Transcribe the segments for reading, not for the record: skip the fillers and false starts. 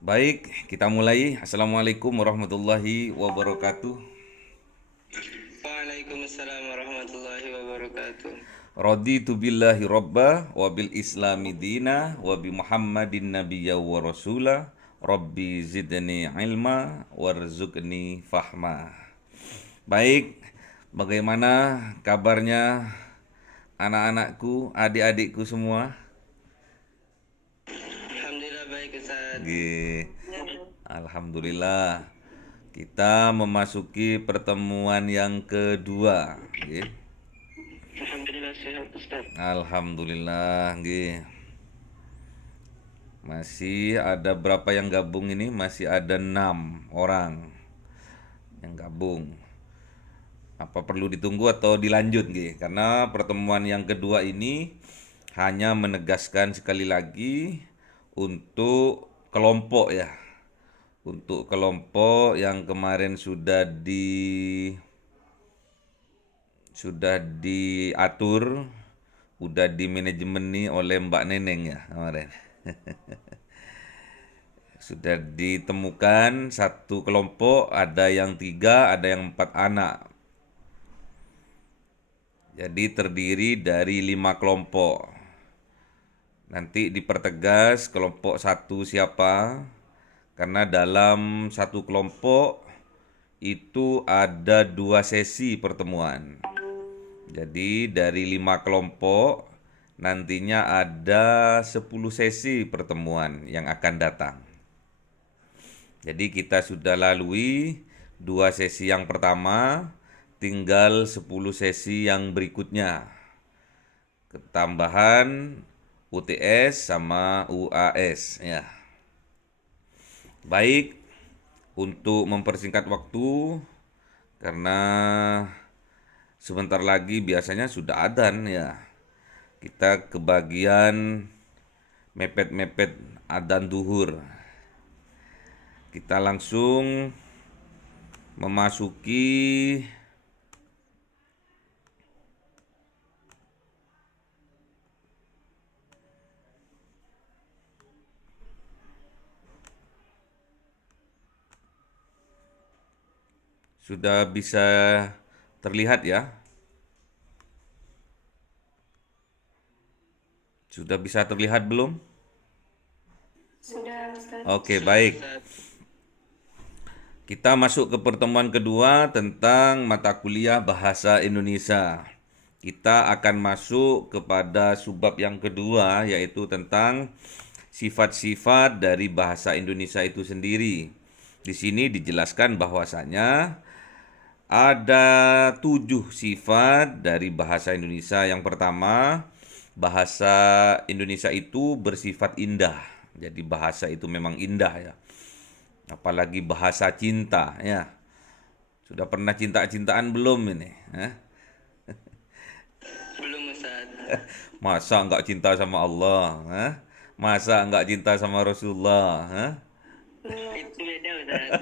Baik, kita mulai. Assalamualaikum warahmatullahi wabarakatuh. Waalaikumsalam warahmatullahi wabarakatuh. Raditu billahi robba wa bil islami dina wa bi muhammadin nabiyya wa rasula. Rabbi zidni ilma warzuqni fahma. Baik, bagaimana kabarnya anak-anakku, adik-adikku semua? Alhamdulillah baik Ustaz. Nggih. Alhamdulillah. Kita memasuki pertemuan yang kedua, nggih. Alhamdulillah sehat Ustaz. Alhamdulillah, nggih. Masih ada berapa yang gabung ini? Masih ada 6 orang yang gabung. Apa perlu ditunggu atau dilanjut, nggih? Karena pertemuan yang kedua ini hanya menegaskan sekali lagi untuk kelompok ya. Untuk kelompok yang kemarin sudah diatur, udah di manajemen nih oleh Mbak Neneng ya kemarin. Sudah ditemukan satu kelompok, ada yang 3, ada yang 4 anak. Jadi terdiri dari 5 kelompok. Nanti dipertegas kelompok satu siapa, karena dalam satu kelompok itu ada 2 sesi pertemuan. Jadi dari 5 kelompok nantinya ada 10 sesi pertemuan yang akan datang. Jadi kita sudah lalui 2 sesi yang pertama, tinggal 10 sesi yang berikutnya. Ketambahan UTS sama UAS ya. Baik, untuk mempersingkat waktu karena sebentar lagi biasanya sudah adzan ya. Kita kebagian mepet-mepet adzan duhur. Kita langsung memasuki sudah bisa terlihat ya. Sudah bisa terlihat belum? Sudah, Ustaz. Oke, Sudah baik. Ustaz. Kita masuk ke pertemuan kedua tentang mata kuliah Bahasa Indonesia. Kita akan masuk kepada subbab yang kedua, yaitu tentang sifat-sifat dari bahasa Indonesia itu sendiri. Di sini dijelaskan bahwasanya ada 7 sifat dari bahasa Indonesia. Yang pertama, bahasa Indonesia itu bersifat indah. Jadi bahasa itu memang indah ya. Apalagi bahasa cinta ya. Sudah pernah cinta-cintaan belum ini? Hah? Belum Ustaz. Masa nggak cinta sama Allah? Hah? Masa nggak cinta sama Rasulullah? Hah? Itu beda Ustaz.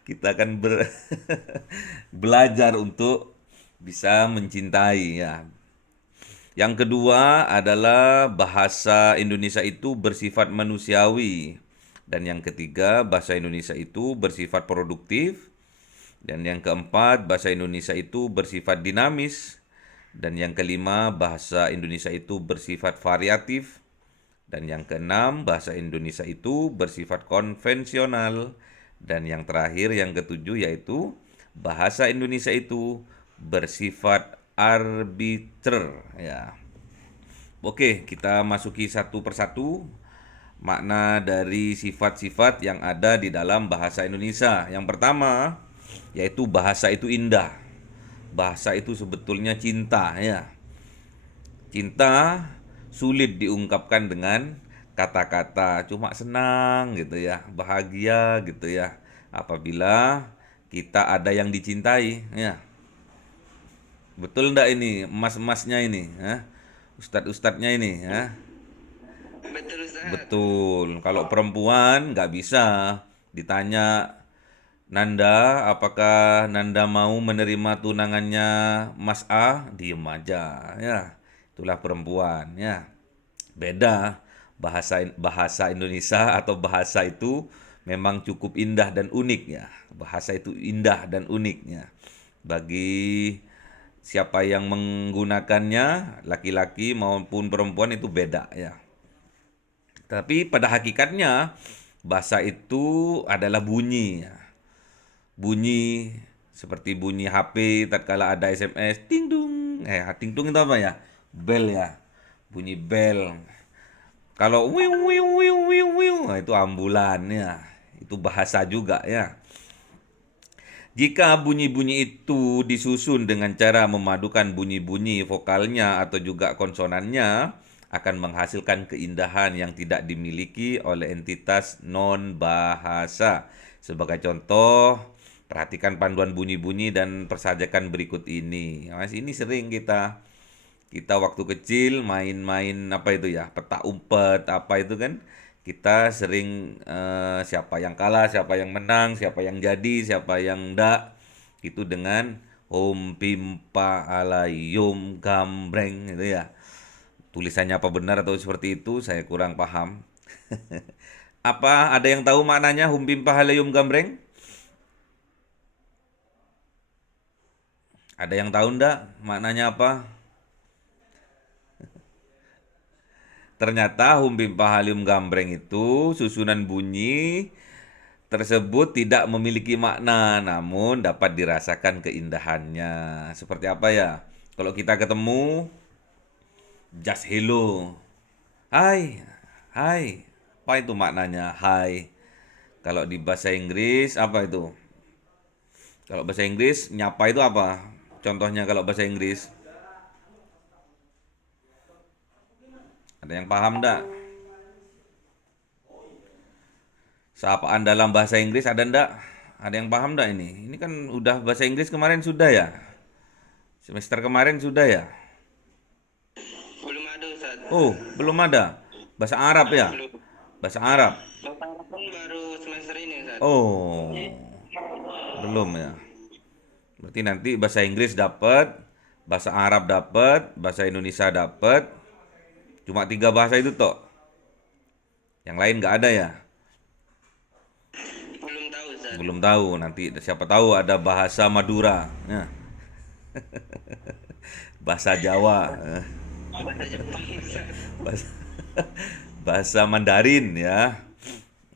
Kita akan belajar untuk bisa mencintai ya. Yang kedua adalah bahasa Indonesia itu bersifat manusiawi. Dan yang ketiga, bahasa Indonesia itu bersifat produktif. Dan yang keempat, bahasa Indonesia itu bersifat dinamis. Dan yang kelima, bahasa Indonesia itu bersifat variatif. Dan yang keenam, bahasa Indonesia itu bersifat konvensional. Dan yang terakhir, yang ketujuh, yaitu bahasa Indonesia itu bersifat arbiter ya. Oke, kita masuki satu persatu makna dari sifat-sifat yang ada di dalam bahasa Indonesia. Yang pertama, yaitu bahasa itu indah. Bahasa itu sebetulnya cinta ya. Cinta sulit diungkapkan dengan kata-kata, cuma senang gitu ya, bahagia gitu ya. Apabila kita ada yang dicintai ya. Betul enggak ini emas-emasnya ini, ya? Ustadz-ustadznya ini, ya? Betul Ustaz. Betul. Kalau perempuan nggak bisa ditanya, Nanda, apakah Nanda mau menerima tunangannya Mas A? Diem aja, ya. Itulah perempuan, ya. Beda bahasa Indonesia atau bahasa itu memang cukup indah dan unik ya. Bahasa itu indah dan uniknya. Bagi siapa yang menggunakannya, laki-laki maupun perempuan itu beda ya. Tapi pada hakikatnya bahasa itu adalah bunyi ya. Bunyi seperti bunyi HP tatkala ada SMS ting dung. Ting dung itu apa ya? Bel ya. Bunyi bel. Kalau wiu wiu wiu wiu wiu, itu ambulan ya. Itu bahasa juga ya. Jika bunyi-bunyi itu disusun dengan cara memadukan bunyi-bunyi vokalnya atau juga konsonannya, akan menghasilkan keindahan yang tidak dimiliki oleh entitas non-bahasa. Sebagai contoh, perhatikan panduan bunyi-bunyi dan persajakan berikut ini. Mas, ini sering kita waktu kecil main-main apa itu ya, petak umpet apa itu kan, kita sering siapa yang kalah, siapa yang menang, siapa yang jadi, siapa yang enggak, itu dengan hum pimpa alayum gambreng itu ya. Tulisannya apa benar atau seperti itu saya kurang paham. Apa ada yang tahu maknanya hum pimpa alayum gambreng? Ada yang tahu enggak maknanya apa? Ternyata hum pimpa alayum gambreng itu susunan bunyi tersebut tidak memiliki makna, namun dapat dirasakan keindahannya. Seperti apa ya? Kalau kita ketemu, just hello. Hai, hai. Apa itu maknanya? Hai. Kalau di bahasa Inggris, apa itu? Kalau bahasa Inggris, nyapa itu apa? Contohnya kalau bahasa Inggris. Ada yang paham enggak? Sapaan dalam bahasa Inggris ada enggak? Ada yang paham enggak ini? Ini kan udah bahasa Inggris kemarin sudah ya? Semester kemarin sudah ya? Belum ada Ustaz. Oh, belum ada. Bahasa Arab ya? Belum. Bahasa Arab. Bapak pun baru semester ini Ustaz. Oh, belum ya. Berarti nanti bahasa Inggris dapat, bahasa Arab dapat, bahasa Indonesia dapat. Cuma 3 bahasa itu toh. Yang lain nggak ada ya? Belum tahu Ustaz. Belum tahu. Nanti siapa tahu ada bahasa Madura. Ya. Bahasa Jawa. Bahasa Jepang Ustaz. Bahasa, bahasa Mandarin ya.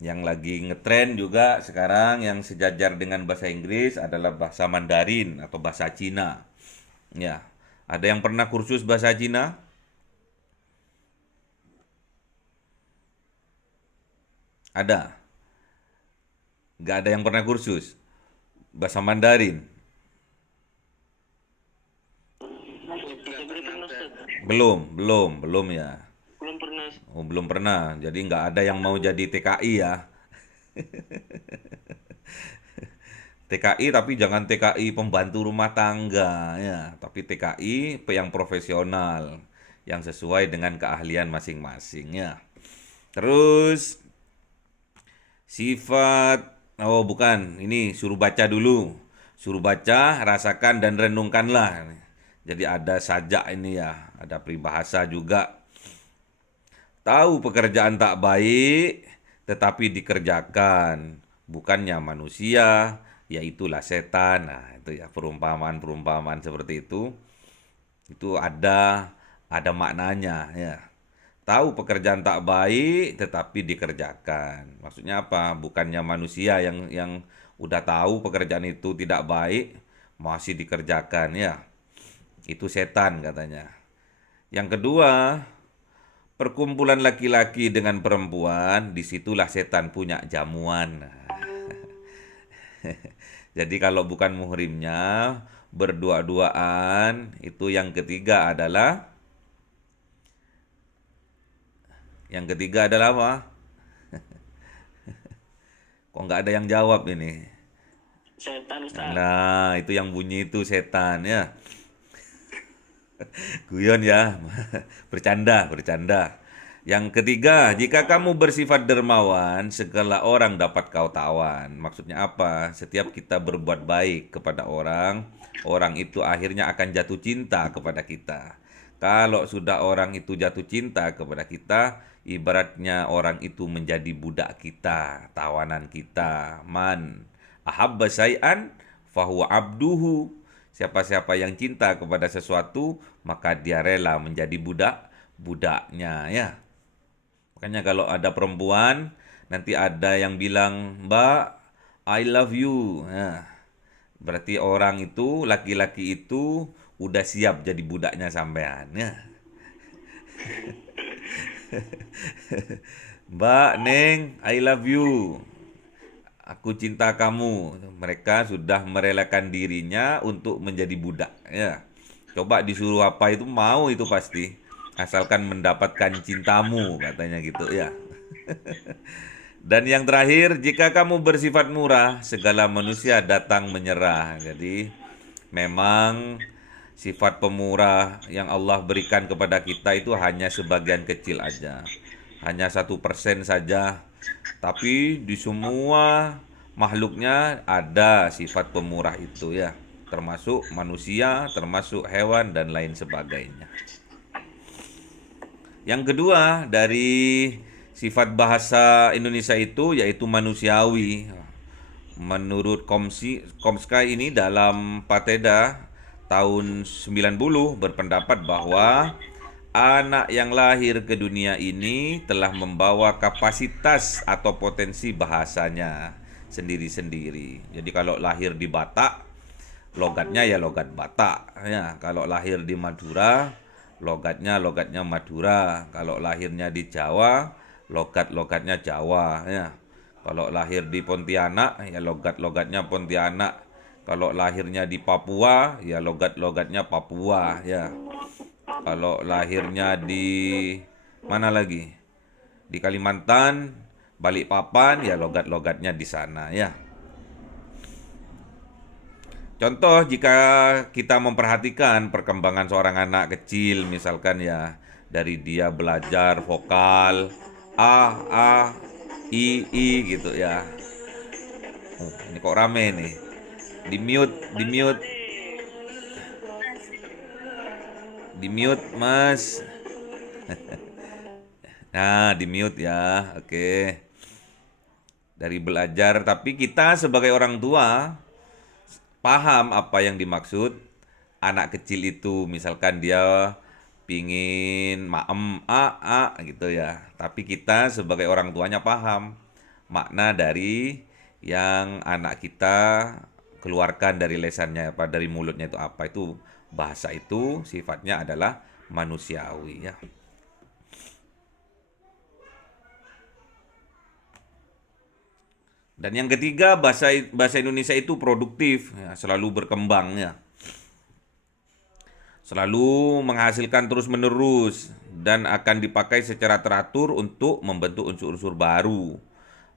Yang lagi ngetren juga sekarang yang sejajar dengan bahasa Inggris adalah bahasa Mandarin atau bahasa Cina. Ya. Ada yang pernah kursus bahasa Cina? Ada. Nggak ada yang pernah kursus bahasa Mandarin. Nggak pernah Ustaz. Belum ya. Belum pernah. Oh, belum pernah. Jadi nggak ada yang mau jadi TKI ya. TKI tapi jangan TKI pembantu rumah tangga ya, tapi TKI yang profesional yang sesuai dengan keahlian masing-masing ya. Terus sifat, oh bukan, ini suruh baca dulu. Suruh baca, rasakan dan renungkanlah. Jadi ada sajak ini ya, ada peribahasa juga. Tahu pekerjaan tak baik, tetapi dikerjakan. Bukannya manusia, yaitulah setan. Nah, itu ya perumpamaan-perumpamaan seperti itu. Itu ada maknanya ya. Tahu pekerjaan tak baik tetapi dikerjakan. Maksudnya apa? Bukannya manusia yang udah tahu pekerjaan itu tidak baik masih dikerjakan ya. Itu setan katanya. Yang kedua, perkumpulan laki-laki dengan perempuan, disitulah setan punya jamuan. Jadi kalau bukan muhrimnya, berdua-duaan, itu yang ketiga adalah apa? Kok nggak ada yang jawab ini? Setan Ustaz. Nah, itu yang bunyi itu setan ya. Guyon ya. Bercanda. Yang ketiga, jika kamu bersifat dermawan, segala orang dapat kau tawan. Maksudnya apa? Setiap kita berbuat baik kepada orang, orang itu akhirnya akan jatuh cinta kepada kita. Kalau sudah orang itu jatuh cinta kepada kita, ibaratnya orang itu menjadi budak kita, tawanan kita. Man ahabba syai'an fahuwa abduhu. Siapa-siapa yang cinta kepada sesuatu, maka dia rela menjadi budaknya ya. Makanya kalau ada perempuan, nanti ada yang bilang, "Mbak, I love you." Nah, berarti orang itu, laki-laki itu udah siap jadi budaknya sampean ya. "Mbak, Neng, I love you. Aku cinta kamu." Mereka sudah merelakan dirinya untuk menjadi budak ya. Coba disuruh apa itu mau itu pasti. Asalkan mendapatkan cintamu katanya gitu ya. Dan yang terakhir, jika kamu bersifat murah, segala manusia datang menyerah. Jadi memang sifat pemurah yang Allah berikan kepada kita itu hanya sebagian kecil aja. Hanya 1% saja. Tapi di semua makhluknya ada sifat pemurah itu ya. Termasuk manusia, termasuk hewan dan lain sebagainya. Yang kedua dari sifat bahasa Indonesia itu yaitu manusiawi. Menurut Komska ini dalam Pateda tahun 90 berpendapat bahwa anak yang lahir ke dunia ini telah membawa kapasitas atau potensi bahasanya sendiri-sendiri. Jadi kalau lahir di Batak, logatnya ya logat Batak. Ya, kalau lahir di Madura, logatnya Madura. Kalau lahirnya di Jawa, logatnya Jawa. Ya. Kalau lahir di Pontianak, ya logatnya Pontianak. Kalau lahirnya di Papua, ya logatnya Papua. Ya. Kalau lahirnya di mana lagi? Di Kalimantan, Balikpapan, ya logatnya di sana. Ya. Contoh jika kita memperhatikan perkembangan seorang anak kecil misalkan ya dari dia belajar vokal a, i gitu ya. Ini kok rame nih. Di mute Mas. Nah, di mute ya. Oke. Dari belajar tapi kita sebagai orang tua paham apa yang dimaksud anak kecil itu. Misalkan dia pingin maem a gitu ya. Tapi kita sebagai orang tuanya paham makna dari yang anak kita keluarkan dari lesannya apa dari mulutnya itu apa. Itu bahasa itu sifatnya adalah manusiawi ya. Dan yang ketiga, bahasa Indonesia itu produktif, ya, selalu berkembang ya. Selalu menghasilkan terus-menerus dan akan dipakai secara teratur untuk membentuk unsur-unsur baru.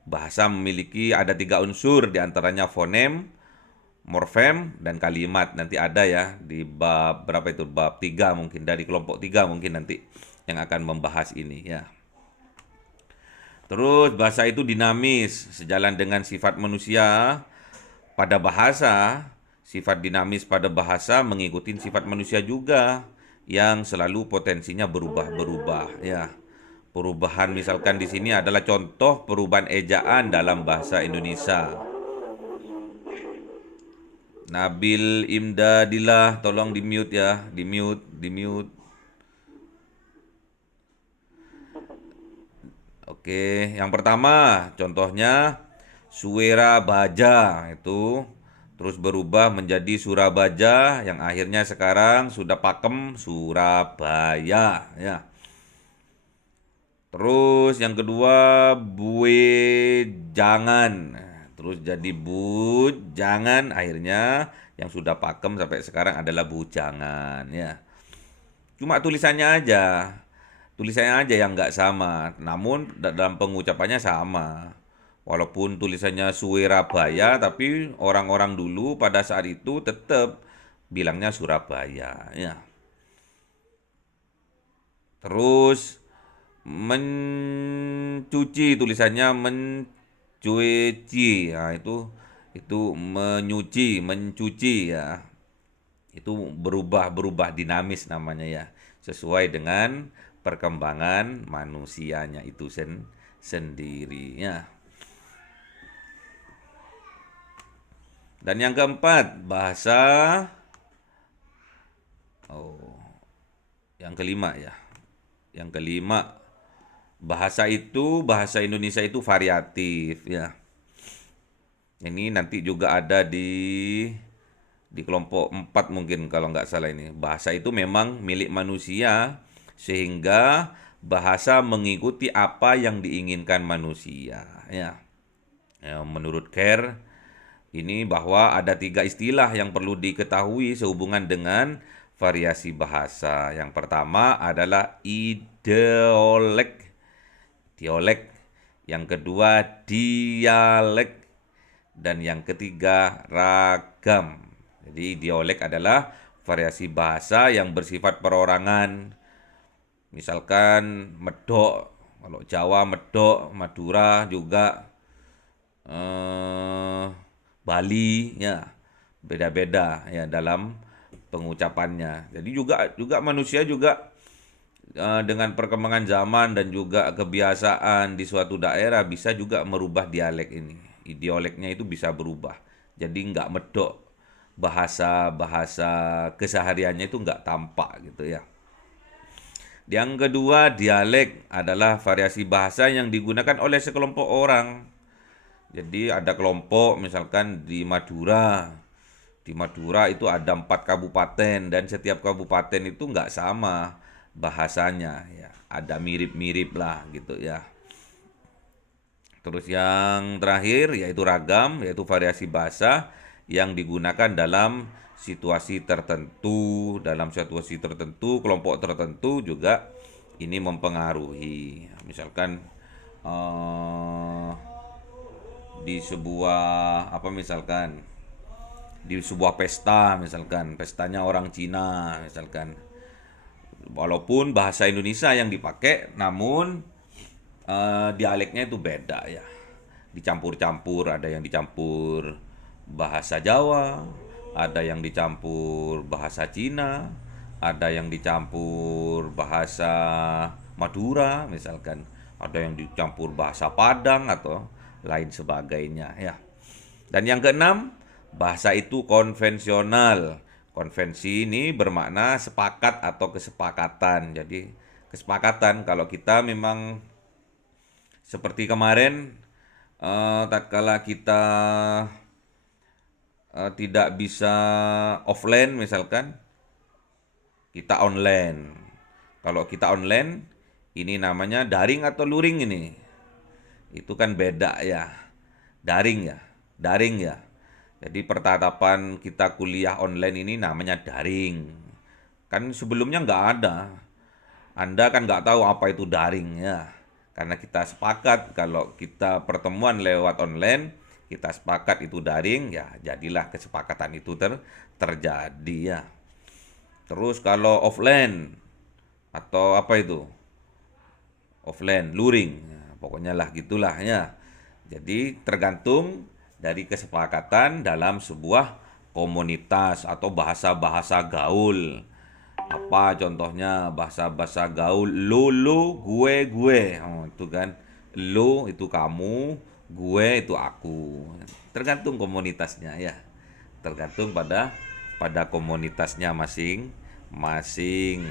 Bahasa memiliki ada 3 unsur, diantaranya fonem, morfem, dan kalimat. Nanti ada ya di bab berapa itu? Bab 3 mungkin, dari kelompok 3 mungkin nanti yang akan membahas ini ya. Terus bahasa itu dinamis, sejalan dengan sifat manusia pada bahasa. Sifat dinamis pada bahasa mengikuti sifat manusia juga yang selalu potensinya berubah-berubah ya. Perubahan misalkan di sini adalah contoh perubahan ejaan dalam bahasa Indonesia. Nabil Imdadillah, tolong di-mute ya, di-mute. Oke, yang pertama contohnya Suwera Baja itu terus berubah menjadi Surabaja yang akhirnya sekarang sudah pakem Surabaya ya. Terus yang kedua Buejangan. Terus jadi Bujangan akhirnya yang sudah pakem sampai sekarang adalah Bujangan ya. Cuma tulisannya aja. Tulisannya aja yang nggak sama, namun dalam pengucapannya sama. Walaupun tulisannya Surabaya, tapi orang-orang dulu pada saat itu tetap bilangnya Surabaya. Ya. Terus mencuci tulisannya mencuci, nah, itu mencuci ya. Itu berubah dinamis namanya ya, sesuai dengan perkembangan manusianya itu sendiri ya. Dan yang keempat, bahasa yang kelima ya. Yang kelima, bahasa Indonesia itu variatif ya. Ini nanti juga ada di kelompok 4 mungkin kalau nggak salah ini. Bahasa itu memang milik manusia sehingga bahasa mengikuti apa yang diinginkan manusia ya. Menurut Kerr ini bahwa ada 3 istilah yang perlu diketahui sehubungan dengan variasi bahasa. Yang pertama adalah ideolek, dialek. Yang kedua dialek. Dan yang ketiga ragam. Jadi dialek adalah variasi bahasa yang bersifat perorangan. Misalkan medok, kalau Jawa medok, Madura juga, Bali ya beda-beda ya dalam pengucapannya. Jadi juga manusia juga dengan perkembangan zaman dan juga kebiasaan di suatu daerah bisa juga merubah dialek ini. Dialeknya itu bisa berubah. Jadi nggak medok, bahasa kesehariannya itu nggak tampak gitu ya. Yang kedua, dialek adalah variasi bahasa yang digunakan oleh sekelompok orang. Jadi ada kelompok misalkan di Madura. Di Madura itu ada 4 kabupaten dan setiap kabupaten itu nggak sama bahasanya ya. Ada mirip-mirip lah gitu ya. Terus yang terakhir yaitu ragam, yaitu variasi bahasa yang digunakan dalam situasi tertentu, kelompok tertentu juga ini mempengaruhi. Misalkan di sebuah pesta, misalkan pestanya orang Cina, misalkan walaupun bahasa Indonesia yang dipakai, namun dialeknya itu beda ya. Dicampur-campur, ada yang dicampur bahasa Jawa, ada yang dicampur bahasa Cina, ada yang dicampur bahasa Madura misalkan, ada yang dicampur bahasa Padang atau lain sebagainya ya. Dan yang keenam, bahasa itu konvensional. Konvensi ini bermakna sepakat atau kesepakatan. Jadi kesepakatan kalau kita memang seperti kemarin, tatkala kita tidak bisa offline misalkan, kita online. Kalau kita online, ini namanya daring atau luring ini. Itu kan beda ya. Daring ya. Jadi pertatapan kita kuliah online ini namanya daring. Kan sebelumnya nggak ada. Anda kan nggak tahu apa itu daring ya. Karena kita sepakat kalau kita pertemuan lewat online, kita sepakat itu daring, ya jadilah kesepakatan itu terjadi ya. Terus kalau offline atau apa itu? Offline, luring. Ya, pokoknya lah gitulah ya. Jadi tergantung dari kesepakatan dalam sebuah komunitas atau bahasa-bahasa gaul. Apa contohnya bahasa-bahasa gaul? Lu, gue. Oh, itu kan. Lu itu kamu, gue itu aku. Tergantung komunitasnya ya. Tergantung pada komunitasnya masing-masing.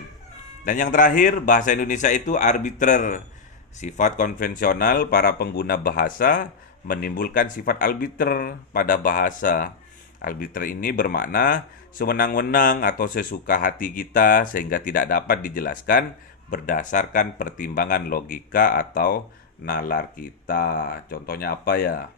Dan yang terakhir, bahasa Indonesia itu arbitrer. Sifat konvensional para pengguna bahasa menimbulkan sifat arbiter pada bahasa. Arbiter ini bermakna sewenang-wenang atau sesuka hati kita sehingga tidak dapat dijelaskan berdasarkan pertimbangan logika atau nalar kita. Contohnya apa ya?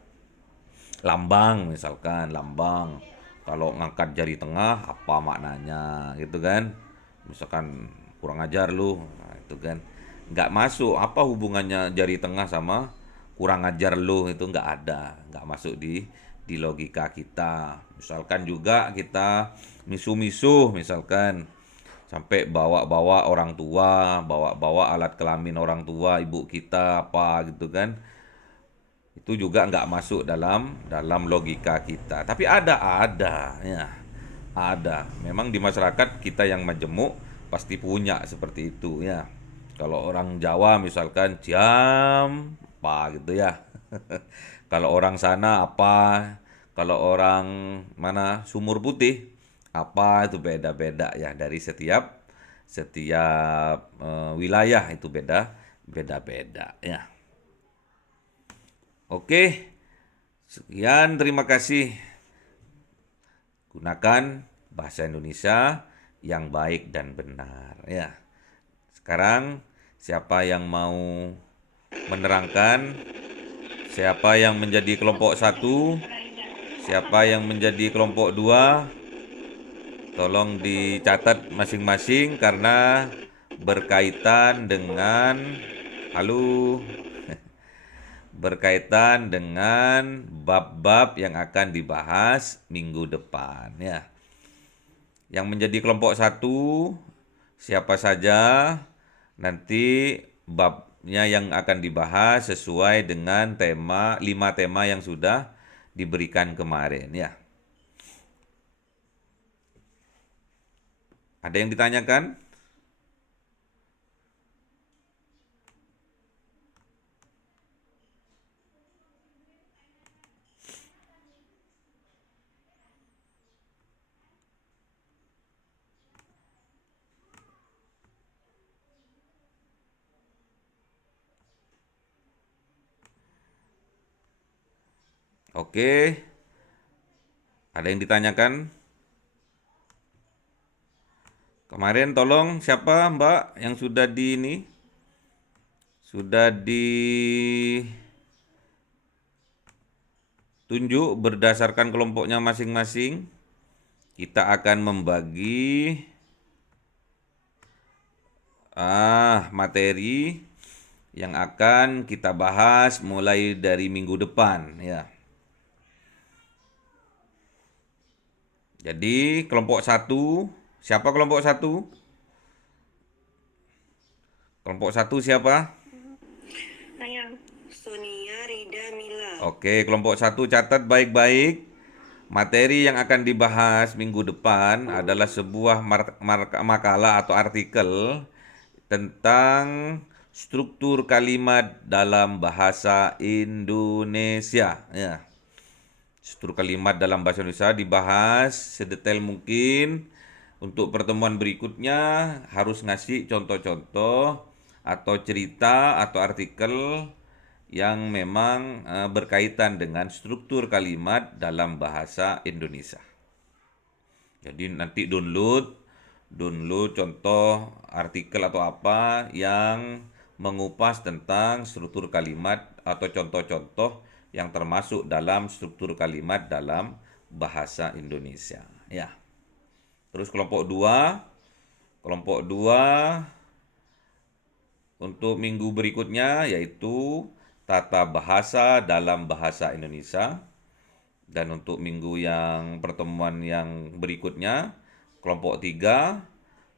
Lambang misalkan, lambang. Kalau ngangkat jari tengah apa maknanya gitu kan? Misalkan kurang ajar lu, nah, itu kan nggak masuk. Apa hubungannya jari tengah sama kurang ajar lu? Itu nggak ada, nggak masuk di logika kita. Misalkan juga kita misuh-misuh misalkan sampai bawa-bawa orang tua, bawa-bawa alat kelamin orang tua, ibu kita apa gitu kan. Itu juga nggak masuk dalam logika kita. Tapi ada ya. Ada. Memang di masyarakat kita yang majemuk pasti punya seperti itu ya. Kalau orang Jawa misalkan jam apa gitu ya. Kalau orang sana apa, kalau orang mana Sumur Putih apa itu beda-beda ya dari setiap setiap wilayah itu beda-beda ya. Oke, sekian terima kasih. Gunakan bahasa Indonesia yang baik dan benar ya. Sekarang siapa yang mau menerangkan, siapa yang menjadi kelompok satu, siapa yang menjadi kelompok dua, tolong dicatat masing-masing karena berkaitan dengan halo berkaitan dengan bab-bab yang akan dibahas minggu depan ya. Yang menjadi kelompok satu siapa saja, nanti babnya yang akan dibahas sesuai dengan 5 tema yang sudah diberikan kemarin ya. Ada yang ditanyakan? Oke, ada yang ditanyakan? Kemarin tolong siapa Mbak yang sudah sudah ditunjuk berdasarkan kelompoknya masing-masing. Kita akan membagi materi yang akan kita bahas mulai dari minggu depan ya. Jadi kelompok satu, siapa kelompok satu? Kelompok satu siapa? Saya Sonia Rida Mila. Oke, kelompok satu catat baik-baik. Materi yang akan dibahas minggu depan adalah sebuah makalah atau artikel tentang struktur kalimat dalam bahasa Indonesia ya. Struktur kalimat dalam bahasa Indonesia dibahas sedetail mungkin. Untuk pertemuan berikutnya harus ngasih contoh-contoh atau cerita atau artikel yang memang berkaitan dengan struktur kalimat dalam bahasa Indonesia. Jadi nanti download contoh artikel atau apa yang mengupas tentang struktur kalimat atau contoh-contoh yang termasuk dalam struktur kalimat dalam bahasa Indonesia ya. Terus kelompok 2 untuk minggu berikutnya yaitu tata bahasa dalam bahasa Indonesia. Dan untuk minggu yang pertemuan yang berikutnya kelompok 3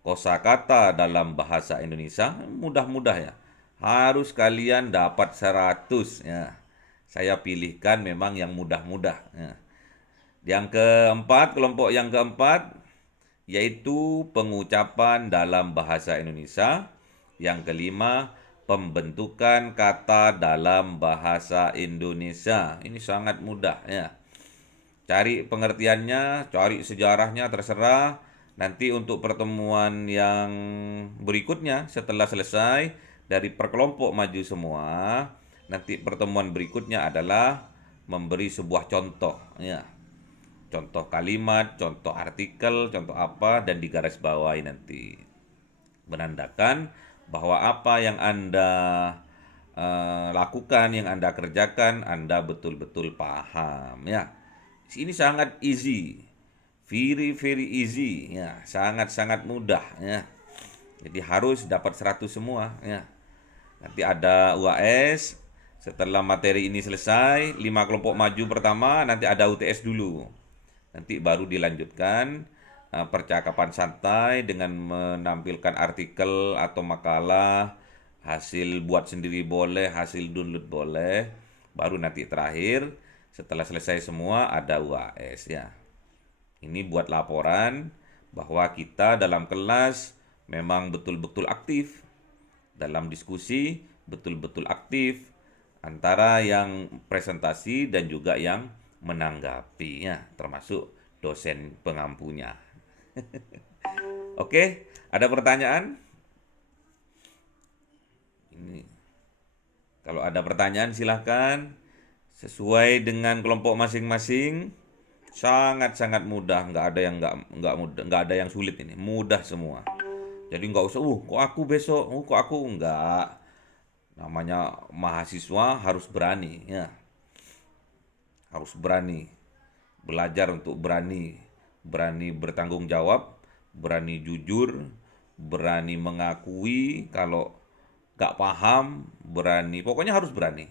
kosakata dalam bahasa Indonesia. Mudah-mudah ya. Harus kalian dapat 100 ya. Saya pilihkan memang yang mudah-mudah ya. Yang keempat, kelompok yang keempat yaitu pengucapan dalam bahasa Indonesia. Yang kelima, pembentukan kata dalam bahasa Indonesia. Ini sangat mudah ya. Cari pengertiannya, cari sejarahnya terserah. Nanti untuk pertemuan yang berikutnya setelah selesai dari perkelompok maju semua, nanti pertemuan berikutnya adalah memberi sebuah contoh ya. Contoh kalimat, contoh artikel, contoh apa, dan digarisbawahi nanti. Menandakan bahwa apa yang Anda lakukan, yang Anda kerjakan, Anda betul-betul paham ya. Ini sangat easy. Very very easy ya, sangat-sangat mudah ya. Jadi harus dapat 100 semua ya. Nanti ada UAS, setelah materi ini selesai, 5 kelompok maju pertama, nanti ada UTS dulu. Nanti baru dilanjutkan percakapan santai dengan menampilkan artikel atau makalah, hasil buat sendiri boleh, hasil download boleh. Baru nanti terakhir, setelah selesai semua ada UAS ya. Ini buat laporan bahwa kita dalam kelas memang betul-betul aktif. dalam diskusi, betul-betul aktif antara yang presentasi dan juga yang menanggapi ya, termasuk dosen pengampunya. Oke, ada pertanyaan? Ini kalau ada pertanyaan silahkan sesuai dengan kelompok masing-masing. Sangat-sangat mudah, nggak mudah, nggak ada yang sulit ini, mudah semua. Jadi nggak usah, kok aku besok, kok aku nggak. Namanya mahasiswa harus berani, ya, harus berani belajar untuk berani, berani bertanggung jawab, berani jujur, berani mengakui kalau nggak paham, berani, pokoknya harus berani.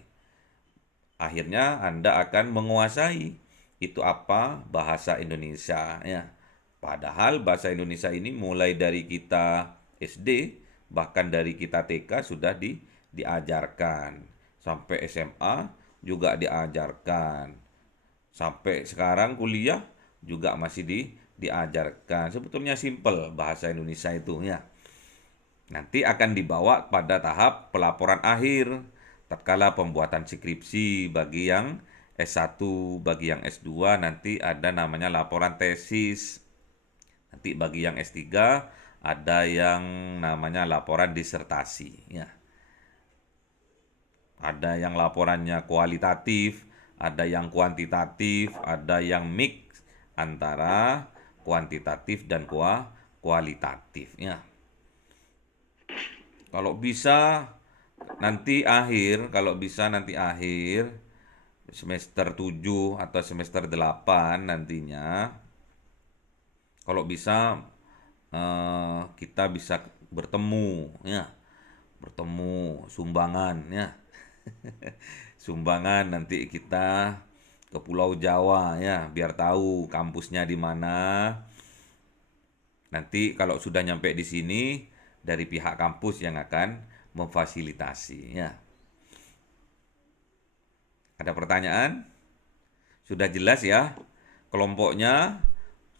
Akhirnya Anda akan menguasai itu apa bahasa Indonesia ya. Padahal bahasa Indonesia ini mulai dari kita SD, bahkan dari kita TK sudah diajarkan. Sampai SMA juga diajarkan. Sampai sekarang kuliah juga masih diajarkan. Sebetulnya simple bahasa Indonesia itu ya. Nanti akan dibawa pada tahap pelaporan akhir tatkala pembuatan skripsi bagi yang S1, bagi yang S2 nanti ada namanya laporan tesis. Nanti bagi yang S3 ada yang namanya laporan disertasi ya. Ada yang laporannya kualitatif, ada yang kuantitatif, ada yang mix antara kuantitatif dan kualitatif ya. Kalau bisa nanti akhir semester 7 atau semester 8 nantinya, kalau bisa kita bisa bertemu ya, bertemu sumbangan ya. Sumbangan nanti kita ke Pulau Jawa ya, biar tahu kampusnya di mana. Nanti kalau sudah nyampe di sini, dari pihak kampus yang akan memfasilitasi ya. Ada pertanyaan? Sudah jelas ya? Kelompoknya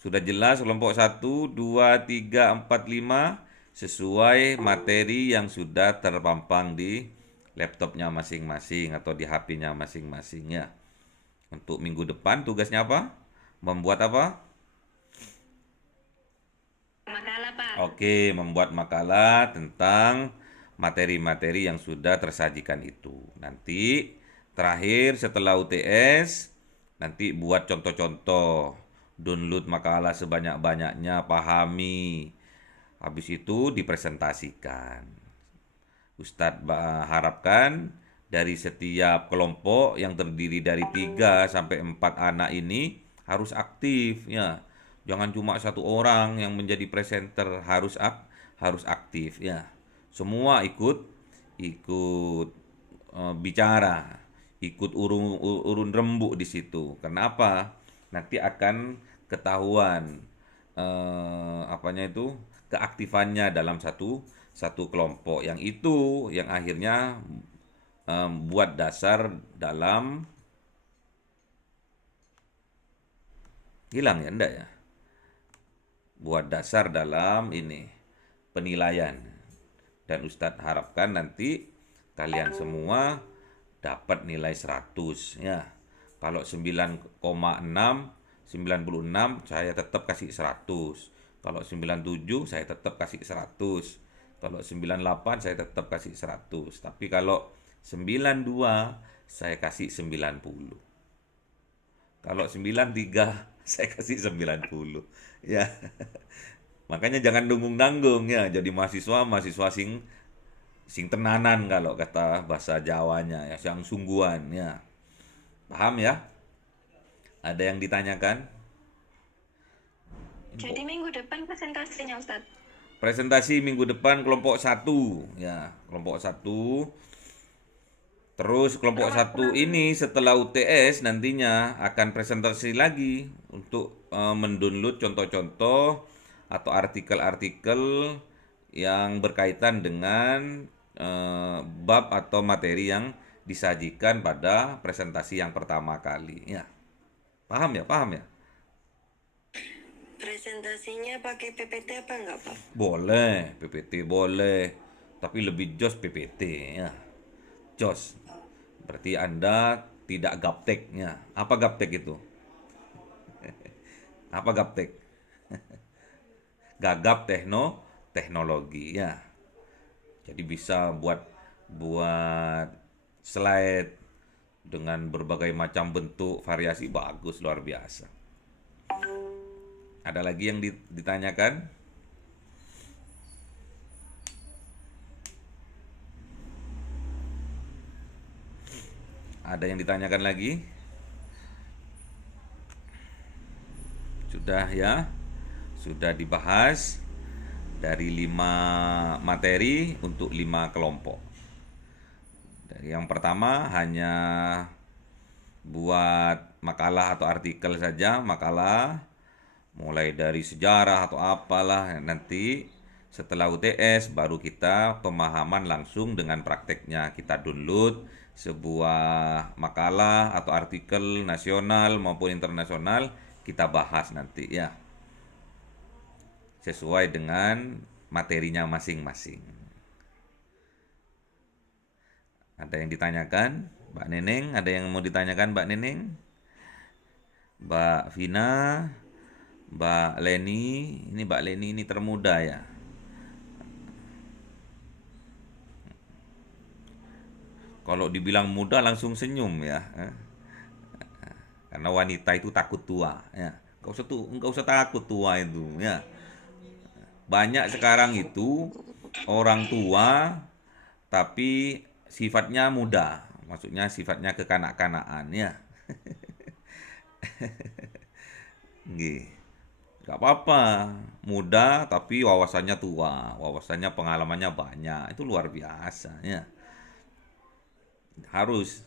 sudah jelas, kelompok 1, 2, 3, 4, 5 sesuai materi yang sudah terpampang di laptopnya masing-masing atau di HP-nya masing-masing ya. Untuk minggu depan tugasnya apa? Membuat apa? Makalah, Pak. Oke, membuat makalah tentang materi-materi yang sudah tersajikan itu. Nanti terakhir setelah UTS, nanti buat contoh-contoh, download makalah sebanyak-banyaknya, pahami. Habis itu dipresentasikan. Ustadz harapkan dari setiap kelompok yang terdiri dari 3 sampai 4 anak ini harus aktif ya. Jangan cuma satu orang yang menjadi presenter, harus aktif ya. Semua ikut bicara, ikut urun rembuk di situ. Kenapa? Nanti akan ketahuan apanya itu keaktifannya dalam satu kelompok. Yang itu yang akhirnya buat dasar dalam hilang ya enggak ya? Buat dasar dalam ini penilaian. Dan Ustadz harapkan nanti kalian semua dapat nilai 100 ya. Kalau 96 saya tetap kasih 100. Kalau 97 saya tetap kasih 100. Kalau 98 saya tetap kasih 100. Tapi kalau 92 saya kasih 90. Kalau 93 saya kasih 90 ya. Makanya jangan nanggung-nanggung ya, jadi mahasiswa sing tenanan kalau kata bahasa Jawanya ya, yang sungguhan ya. Paham ya? Ada yang ditanyakan? Jadi minggu depan presentasinya, Ustadz. Presentasi minggu depan kelompok 1 ya, kelompok 1. Terus kelompok 1 ini setelah UTS nantinya akan presentasi lagi untuk mendownload contoh-contoh atau artikel-artikel yang berkaitan dengan bab atau materi yang disajikan pada presentasi yang pertama kali ya. Paham ya? Paham ya? Presentasinya pakai PPT apa enggak, Pak? Boleh, PPT boleh. tapi lebih jos PPT ya. Jos. Berarti Anda tidak gapteknya. Apa gaptek itu? Apa gaptek? Gagap teknologi ya. Jadi bisa buat buat slide dengan berbagai macam bentuk variasi, bagus, luar biasa. Ada lagi yang ditanyakan? Ada yang ditanyakan lagi? Sudah ya? Sudah dibahas dari 5 materi untuk 5 kelompok. Dari yang pertama hanya buat makalah atau artikel saja, makalah mulai dari sejarah atau apalah. Nanti setelah UTS baru kita pemahaman langsung dengan prakteknya. Kita download sebuah makalah atau artikel nasional maupun internasional, kita bahas nanti ya, sesuai dengan materinya masing-masing. Ada yang ditanyakan? Mbak Neneng, ada yang mau ditanyakan Mbak Neneng? Mbak Vina, Mbak Leni, ini Mbak Leni ini termuda ya. Kalau dibilang muda langsung senyum ya. Karena wanita itu takut tua ya. Enggak usah takut tua itu ya. Banyak sekarang itu orang tua tapi sifatnya muda. Maksudnya sifatnya kekanak-kanakan ya. Nggih. Gak apa-apa, muda tapi wawasannya tua, wawasannya pengalamannya banyak. Itu luar biasa ya. Harus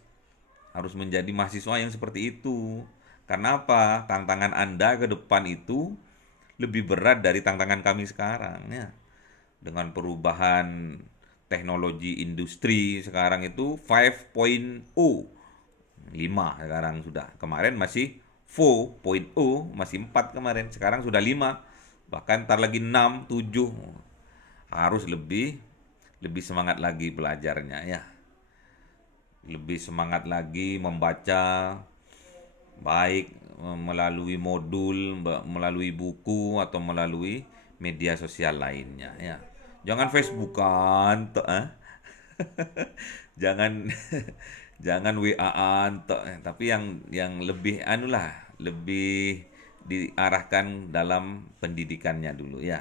menjadi mahasiswa yang seperti itu. Karena apa? Tantangan Anda ke depan itu lebih berat dari tantangan kami sekarang ya. Dengan perubahan teknologi industri sekarang itu 5.0, 5 sekarang sudah. Kemarin masih 4.0, masih 4 kemarin. Sekarang sudah 5. Bahkan ntar lagi 6, 7. Harus lebih semangat lagi belajarnya ya. Lebih semangat lagi membaca, baik melalui modul, melalui buku atau melalui media sosial lainnya ya. Jangan Facebookan, jangan jangan WA-an, tapi yang lebih anulah, lebih diarahkan dalam pendidikannya dulu ya.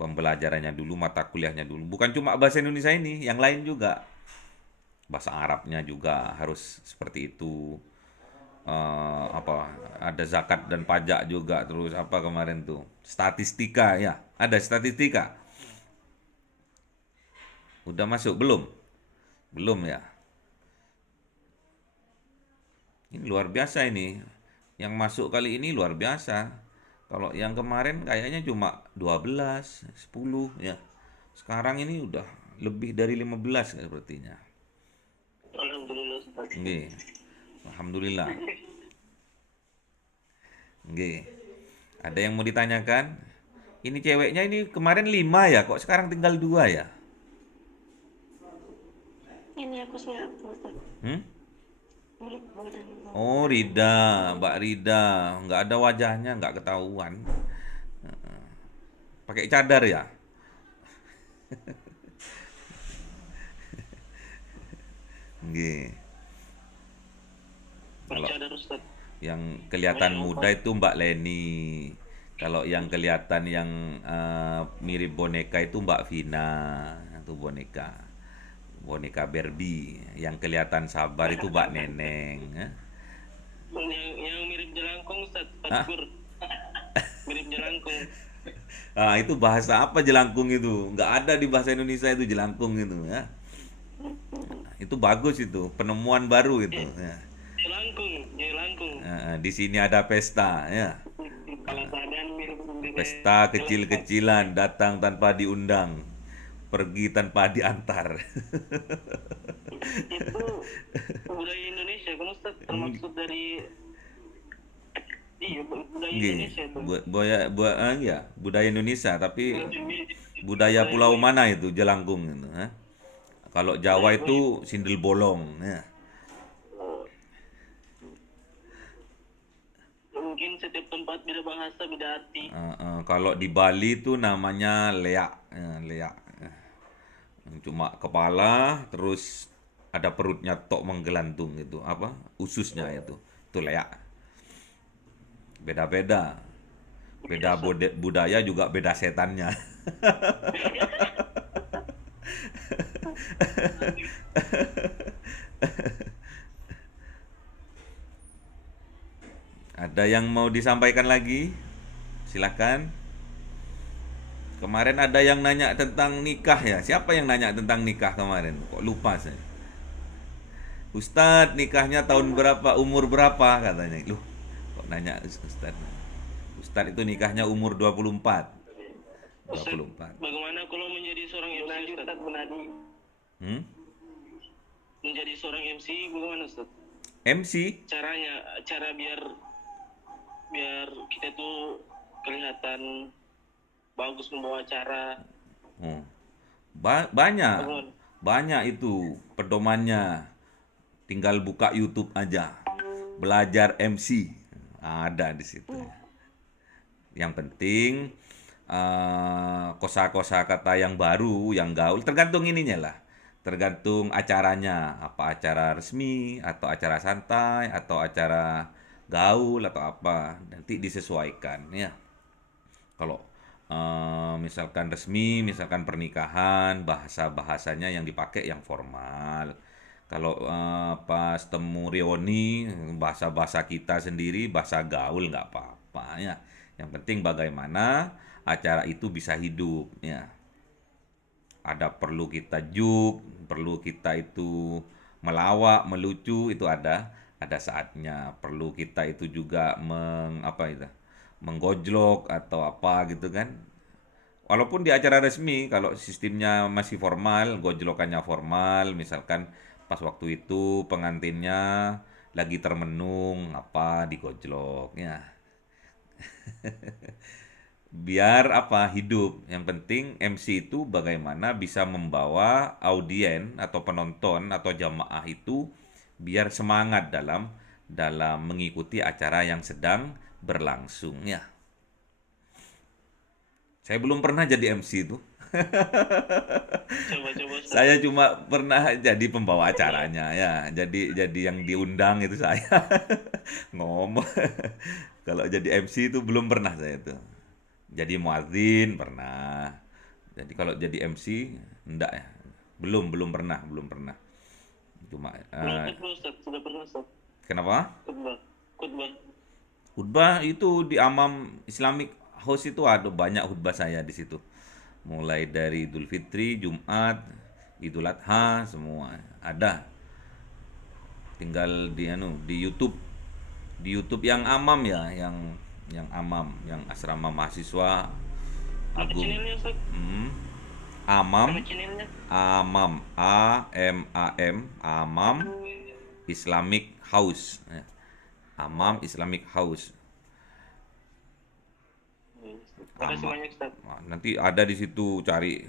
Pembelajarannya dulu, mata kuliahnya dulu. Bukan cuma bahasa Indonesia ini, yang lain juga. Bahasa Arabnya juga harus seperti itu. Ada zakat dan pajak juga, terus apa kemarin tuh, statistika ya, ada statistika. Udah masuk belum ya? Ini luar biasa ini, yang masuk kali ini luar biasa. Kalau yang kemarin kayaknya cuma 12, 10 ya, sekarang ini udah lebih dari 15 sepertinya. Alhamdulillah Ustaz. Nggih. Alhamdulillah. Nggih. Ada yang mau ditanyakan? Ini ceweknya ini kemarin 5 ya, kok sekarang tinggal 2 ya? Ini aku siapa, Ustaz? Oh, Rida, Mbak Rida. Nggak ada wajahnya, nggak ketahuan. Pakai cadar ya? Nggih. Kalau Bercadar Ustaz. yang kelihatan muda itu Mbak Leni. Kalau yang kelihatan yang mirip boneka itu Mbak Vina. Itu boneka Barbie. Yang kelihatan sabar itu Mbak Neneng. Yang mirip jelangkung Ustaz, Hah? Fatkur. Mirip jelangkung. Itu bahasa apa jelangkung itu? Nggak ada di bahasa Indonesia itu jelangkung itu ya. Itu bagus itu, penemuan baru itu ya. Jelangkung. Di sini ada pesta ya. Kalau sadar mirip Pesta kecil-kecilan, datang tanpa diundang, pergi tanpa diantar. itu budaya Indonesia kan Ustaz, termaksud dari Iya, budaya Nggih, Indonesia itu. ya, budaya Indonesia, tapi budaya pulau mana itu Jelangkung itu, ha? Kalau Jawa Budaya budaya. itu sindel bolong, ya. Mungkin setiap tempat beda bahasa, beda arti. Kalau di Bali itu namanya leak, ya, leak. Cuma kepala, terus ada perutnya tok menggelantung itu, apa? Ususnya itu leak. Beda-beda. Beda budaya juga beda setannya. Ada yang mau disampaikan lagi? Silakan. Kemarin ada yang nanya tentang nikah ya. Siapa yang nanya tentang nikah kemarin? Kok lupa saya. Ustadz, nikahnya tahun berapa? Umur berapa? Katanya. Loh, kok nanya Ustadz? Ustadz itu nikahnya umur 24. Ustaz, 24. bagaimana kalau menjadi seorang MC, Ustaz? Hmm? Menjadi seorang MC, bagaimana, Ustaz? MC? Caranya, cara biar kita tuh kelihatan bagus membawa acara. Oh. Banyak. Bagaimana? Banyak itu pedomannya. Tinggal buka YouTube aja. Belajar MC. Ada di situ. Yang penting kosa-kosa kata yang baru, yang gaul, tergantung ininya lah. Tergantung acaranya, apa acara resmi atau acara santai atau acara gaul atau apa, nanti disesuaikan ya. Kalau misalkan resmi, misalkan pernikahan, bahasa-bahasanya yang dipakai yang formal. Kalau pas temu reuni, bahasa-bahasa kita sendiri, bahasa gaul nggak apa-apa ya. Yang penting bagaimana acara itu bisa hidup ya. Ada perlu kita juk, perlu kita itu melawak, melucu, itu ada saatnya. Perlu kita itu juga menggojlok atau apa gitu kan. Walaupun di acara resmi, kalau sistemnya masih formal, gojlokannya formal, misalkan pas waktu itu pengantinnya lagi termenung, apa digojlok ya. Biar apa hidup. Yang penting MC itu bagaimana bisa membawa audien atau penonton atau jamaah itu biar semangat dalam mengikuti acara yang sedang berlangsung ya. Saya belum pernah jadi MC itu. Coba-coba, Ustaz. Saya cuma pernah jadi pembawa acaranya ya. Jadi yang diundang itu saya. Ngomong. Kalau jadi MC itu belum pernah saya itu. Jadi muadzin pernah. Jadi kalau jadi MC enggak ya. Belum pernah. Cuma Belum pernah, Ustaz. Sudah pernah, Ustaz. kenapa? Khutbah. Khutbah itu di Amam Islamic House itu ada banyak khutbah saya di situ. Mulai dari Idul Fitri, Jumat, Idul Adha, semua ada. Tinggal di YouTube. Di YouTube yang Amam ya, yang Amam, yang asrama mahasiswa Nama Agung. channelnya, Ustaz? Amam, Nama channelnya? Amam, Amam Islamic House. Ya. Amam Islamic House. Terima kasih Amam. banyak, Ustaz. Nah, nanti ada di situ cari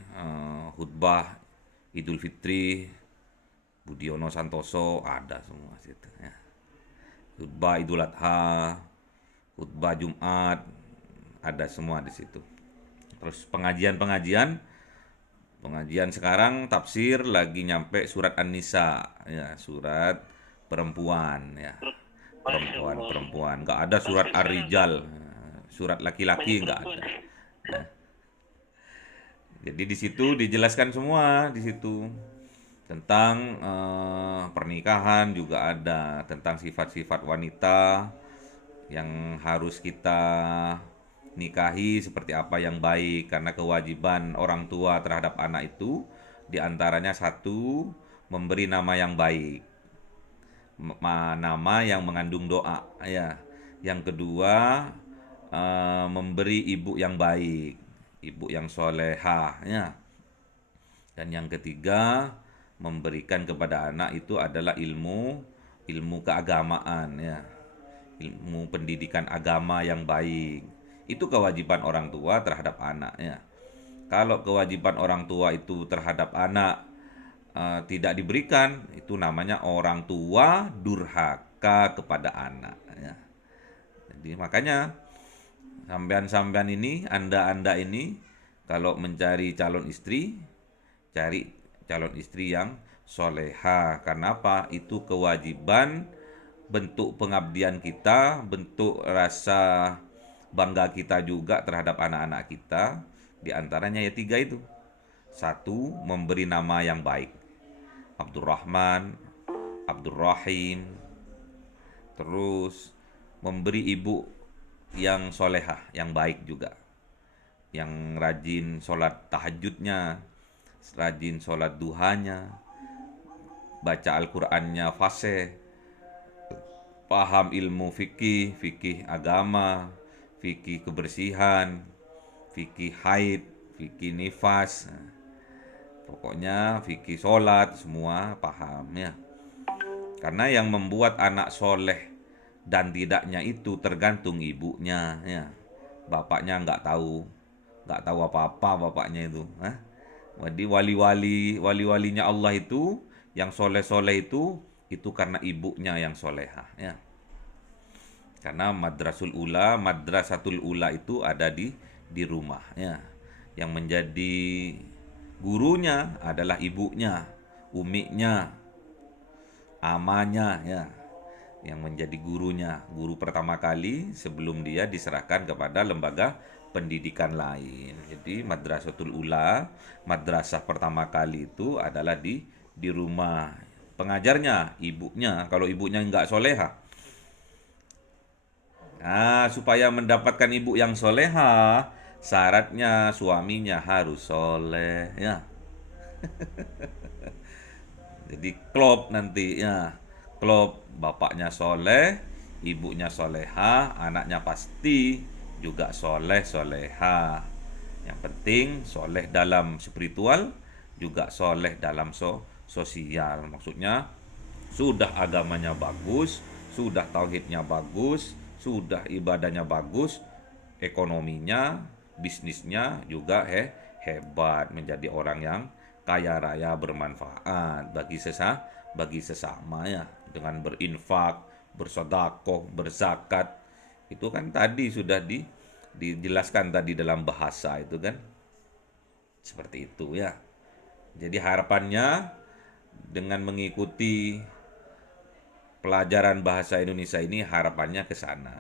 khutbah Idul Fitri, Budiono Santoso, ada semua situ ya. Khutbah Idul Adha, khutbah Jumat, ada semua di situ. Terus pengajian sekarang tafsir lagi nyampe surat An-Nisa ya, surat perempuan ya. Perempuan. Nggak ada surat Ar-Rijal. Surat laki-laki nggak ada. Ya. Jadi di situ dijelaskan semua di situ tentang pernikahan juga ada, tentang sifat-sifat wanita yang harus kita nikahi seperti apa yang baik, karena kewajiban orang tua terhadap anak itu diantaranya satu, memberi nama yang baik, nama yang mengandung doa ya. Yang kedua, memberi ibu yang baik, ibu yang solehah ya. Dan yang ketiga, memberikan kepada anak itu adalah ilmu keagamaan ya. ilmu pendidikan agama yang baik. Itu kewajiban orang tua terhadap anaknya. Kalau kewajiban orang tua itu terhadap anak tidak diberikan, itu namanya orang tua durhaka kepada anak. Ya. Jadi makanya sampean-sampean ini, anda-anda ini, kalau mencari calon istri, cari calon istri yang soleha. Karena apa? Itu kewajiban, bentuk pengabdian kita, bentuk rasa bangga kita juga terhadap anak-anak kita. Di antaranya ya 3 itu. 1, memberi nama yang baik. Abdurrahman, Abdurrahim. Terus memberi ibu yang solehah, yang baik juga. Yang rajin sholat tahajudnya, rajin sholat duhanya, baca Al-Qur'annya fasih, paham ilmu fikih, fikih agama, fikih kebersihan, fikih haid, fikih nifas. Pokoknya fikih sholat semua paham ya. Karena yang membuat anak soleh dan tidaknya itu tergantung ibunya ya. Bapaknya nggak tahu apa-apa bapaknya itu. Jadi wali-walinya Allah itu yang soleh-soleh itu karena ibunya yang solehah ya. Karena madrasatul ula itu ada di rumah ya. Yang menjadi gurunya adalah ibunya, umiknya, amanya ya. Yang menjadi gurunya, guru pertama kali sebelum dia diserahkan kepada lembaga pendidikan lain. Jadi madrasatul ula, madrasah pertama kali itu adalah di rumah. Pengajarnya ibunya, kalau ibunya nggak soleha. Nah, supaya mendapatkan ibu yang soleha, syaratnya suaminya harus soleh ya. Jadi klop nanti ya. Klop, bapaknya soleh, ibunya soleha, anaknya pasti juga soleh soleha. Yang penting soleh dalam spiritual, juga soleh dalam sosial. Maksudnya sudah agamanya bagus, sudah tauhidnya bagus, sudah ibadahnya bagus, ekonominya, bisnisnya juga hebat, menjadi orang yang kaya raya bermanfaat bagi sesama ya, dengan berinfak, bersedekah, berzakat. Itu kan tadi sudah dijelaskan tadi dalam bahasa itu kan. Seperti itu ya. Jadi harapannya dengan mengikuti pelajaran bahasa Indonesia ini, harapannya ke sana.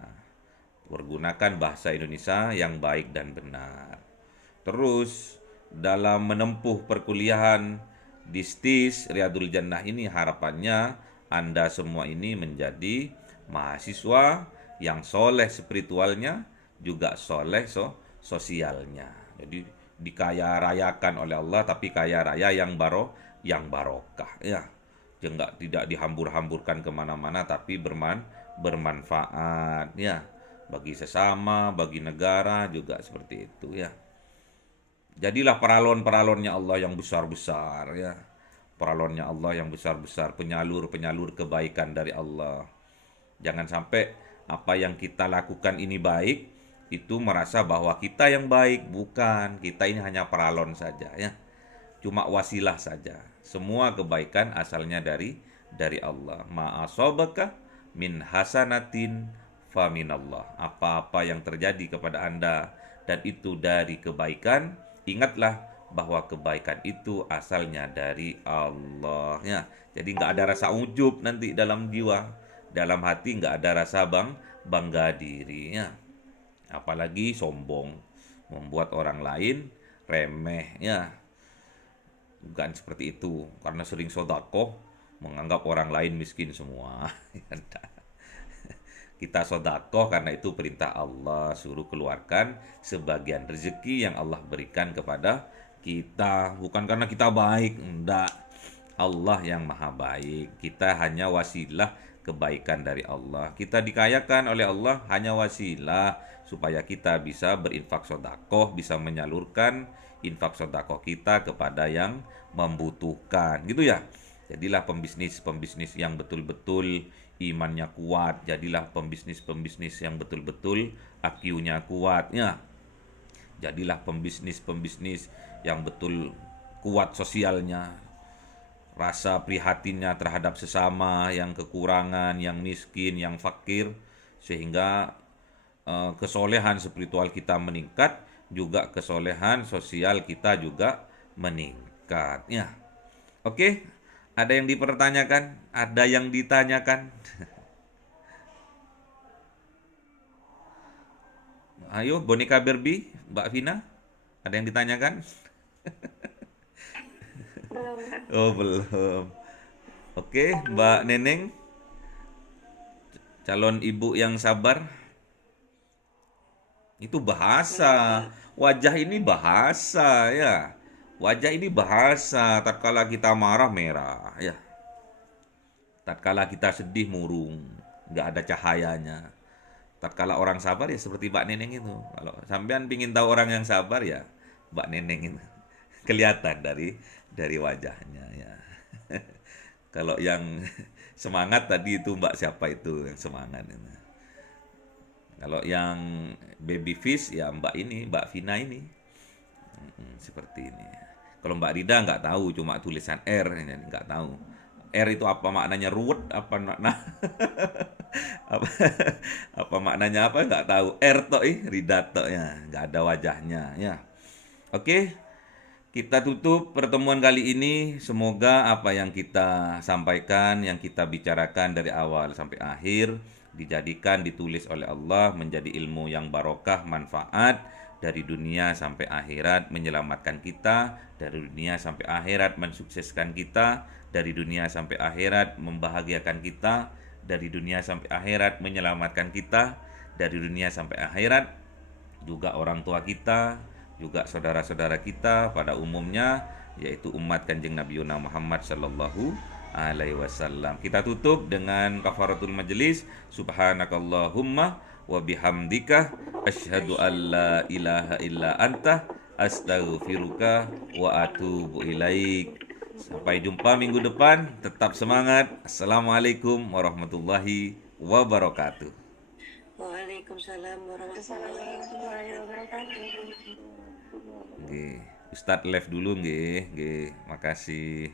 Pergunakan bahasa Indonesia yang baik dan benar. Terus dalam menempuh perkuliahan di STIS Riyadul Jannah ini, harapannya Anda semua ini menjadi mahasiswa yang soleh spiritualnya, juga soleh sosialnya. Jadi dikaya rayakan oleh Allah, tapi kaya raya yang barokah ya. Tidak dihambur-hamburkan kemana-mana, tapi bermanfaat ya, bagi sesama, bagi negara juga seperti itu ya. Jadilah peralon-peralonnya Allah yang besar-besar ya. Peralonnya Allah yang besar-besar, penyalur-penyalur kebaikan dari Allah. Jangan sampai apa yang kita lakukan ini baik, itu merasa bahwa kita yang baik. Bukan, kita ini hanya peralon saja ya. Cuma wasilah saja. Semua kebaikan asalnya dari Allah. Ma'asobaka min hasanatin fa minallah. Apa-apa yang terjadi kepada Anda dan itu dari kebaikan, ingatlah bahwa kebaikan itu asalnya dari Allah ya. Jadi nggak ada rasa ujub nanti dalam jiwa, dalam hati nggak ada rasa bangga diri ya. Apalagi sombong, membuat orang lain remeh ya. Bukan seperti itu, karena sering sodakoh menganggap orang lain miskin semua. Kita sodakoh karena itu perintah Allah, suruh keluarkan sebagian rezeki yang Allah berikan kepada kita, bukan karena kita baik, enggak. Allah yang maha baik, kita hanya wasilah kebaikan dari Allah. Kita dikayakan oleh Allah hanya wasilah supaya kita bisa berinfak sodakoh, bisa menyalurkan infak sodakoh kita kepada yang membutuhkan, gitu ya. Jadilah pembisnis yang betul-betul imannya kuat, jadilah pembisnis-pembisnis yang betul-betul IQ-nya kuat ya. Jadilah pembisnis-pembisnis yang betul kuat sosialnya, rasa prihatinnya terhadap sesama yang kekurangan, yang miskin, yang fakir, sehingga kesolehan spiritual kita meningkat, juga kesolehan sosial kita juga meningkat ya. Oke, ada yang dipertanyakan? Ada yang ditanyakan? Ayo, boneka Barbie, Mbak Vina, ada yang ditanyakan? Belum, Kak. Oh, belum. Oke, Mbak Neneng, calon ibu yang sabar, itu bahasa. Wajah ini bahasa ya. Wajah ini bahasa. Tatkala kita marah merah ya. Tatkala kita sedih murung, nggak ada cahayanya. Tatkala orang sabar ya seperti Mbak Neneng itu. Kalau sampean pingin tahu orang yang sabar ya Mbak Neneng itu. Kelihatan dari wajahnya ya. Kalau yang semangat tadi itu Mbak siapa itu yang semangat itu. Kalau yang baby fish ya Mbak ini, Mbak Vina ini. Seperti ini. Kalau Mbak Rida nggak tahu, cuma tulisan R ini nggak tahu. R itu apa maknanya, ruwet apa makna apa, apa maknanya apa nggak tahu. R tok Rida tok ya, nggak ada wajahnya ya. Oke, kita tutup pertemuan kali ini. Semoga apa yang kita sampaikan, yang kita bicarakan dari awal sampai akhir dijadikan, ditulis oleh Allah menjadi ilmu yang barokah, manfaat dari dunia sampai akhirat, menyelamatkan kita dari dunia sampai akhirat, mensukseskan kita dari dunia sampai akhirat, membahagiakan kita dari dunia sampai akhirat, menyelamatkan kita dari dunia sampai akhirat, juga orang tua kita, juga saudara-saudara kita pada umumnya, yaitu umat Kanjeng Nabi Muhammad sallallahu alaihi wasallam. Kita tutup dengan kafaratul majelis. Subhanakallahumma wa bihamdika asyhadu an la ilaha illa anta astaghfiruka wa atubu ilaik. Sampai jumpa minggu depan. Tetap semangat. Assalamualaikum warahmatullahi wabarakatuh. Waalaikumsalam warahmatullahi wabarakatuh. Nggih, Ustadz live dulu nggih, nggih. Makasih.